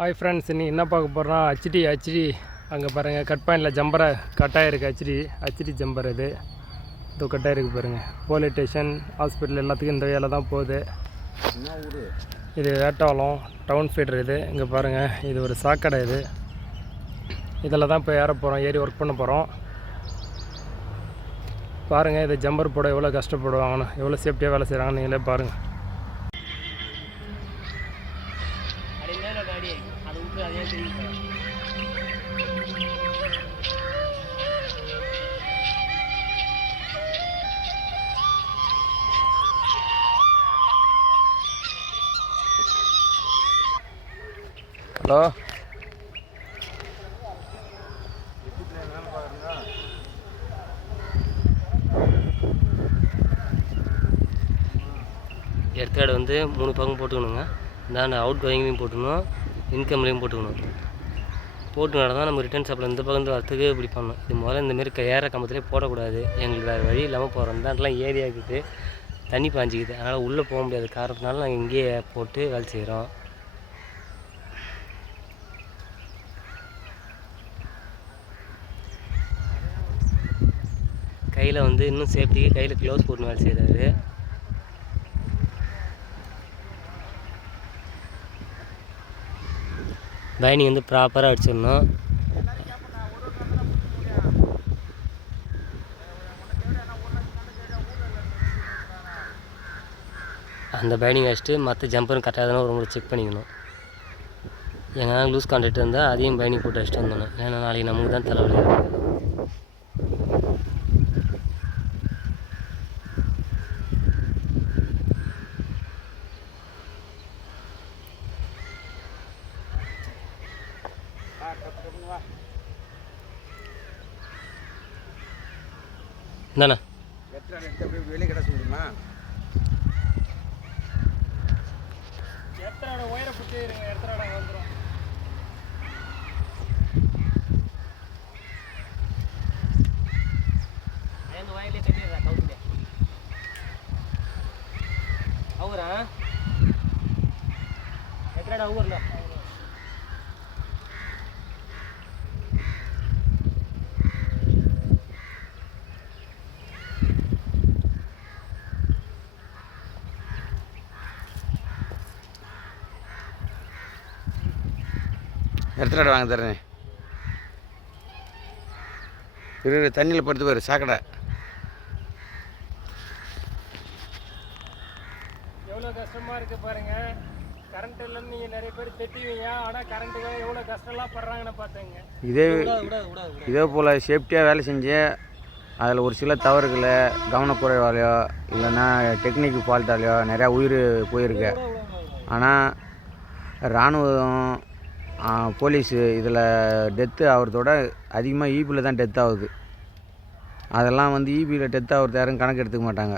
Hi friends நீ என்ன பார்க்க போகிறோம் ஹச்டி ஹச்டி அங்கே பாருங்கள் கட் பாயிண்டில் ஜம்பரை கட்டாயிருக்கு ஹச்டி ஹச்டி ஜம்பர் இது. இது கட்டாயிருக்கு பாருங்கள் போலீஸ் ஸ்டேஷன் ஹாஸ்பிட்டல் எல்லாத்துக்கும் இந்த வேலை தான் போகுது. இது வேட்டாளம் டவுன் ஃபீடர் இது. இங்கே பாருங்கள் இது ஒரு சாக்கடை இது. இதில் தான் இப்போ ஏற போகிறோம் ஏறி ஒர்க் பண்ண போகிறோம் பாருங்கள் இது ஜம்பர் போட எவ்வளோ கஷ்டப்படுவாங்கன்னு எவ்வளோ சேஃப்டியாக வேலை செய்கிறாங்கன்னு நீங்களே பாருங்கள் விட்டு ஹலோ ஏற்காடு வந்து மூணு பக்கம் போட்டுக்கணுங்க. இந்தாண்ட அவுட் கோயிங்லையும் போட்டுக்கணும். இன்கம்லேயும் போட்டுக்கணும். போட்டுனால தான் நம்ம ரிட்டர்ன் சாப்பிட இந்த பக்கம் வரத்துக்கு இப்படி பண்ணணும் இது முதல்ல இந்தமாரி ஏற கம்பத்திலே போடக்கூடாது. எங்களுக்கு வேறு வழி இல்லாமல் போகிறோம் தான் ஏரியா இருக்குது தண்ணி பாஞ்சிக்குது. அதனால் உள்ளே போக முடியாத. காரணத்தினால நாங்கள் இங்கேயே போட்டு வேலை செய்கிறோம் கையில் வந்து இன்னும் சேஃப்டிக்கு கையில் க்ளவுஸ் போட்டு வேலை செய்கிறாரு பைனிங் வந்து ப்ராப்பராக அடிச்சிடணும். அந்த பைனிங் அடிச்சுட்டு மற்ற ஜம்பரும் கரெக்டாக தானே ஒரு முறை செக் பண்ணிக்கணும். எங்கன்னா லூஸ் கான்ட்ராக்ட் இருந்தால் அதையும் பைனிங் போட்டு அடிச்சுட்டு வந்துடணும். ஏன்னா நாளைக்கு நமக்கு தான் தலைவலி. இந்தாண்ணா வெளியே கிட முடியுமா எத்தனை ஒயரை பிடிச்சிருங்க எத்தனை வந்துடும் எங்கள் வயலே கவுத்துல அவரா எத்தனை ஊர்ல எத்தனை வாங்க தரேன். இரு தண்ணியில் படுத்து போயிரு சாக்கடை. எவ்வளோ கஷ்டமாக இருக்குது பாருங்கள் கரண்ட் இல்லைன்னு நீங்கள் நிறைய பேர் திட்டுவீங்க. ஆனால் கரண்ட்டுக்காக எவ்வளோ கஷ்டம்லாம் படுறாங்கன்னு பார்த்துங்க இதே இதே போல் சேஃப்டியாக வேலை செஞ்சு அதில் ஒரு சில தவறுகளை கவனக்குறைவாலையோ இல்லைன்னா டெக்னிக் ஃபால்ட்டாலையோ நிறையா உயிர் போயிருக்கு. ஆனால் இராணுவம் போலீஸு இதில் டெத்து ஆகிறதோட அதிகமாக ஈபியில் தான் டெத் ஆகுது. அதெல்லாம் வந்து ஈபியில் டெத் ஆகிறது யாரும் கணக்கு எடுத்துக்க மாட்டாங்க.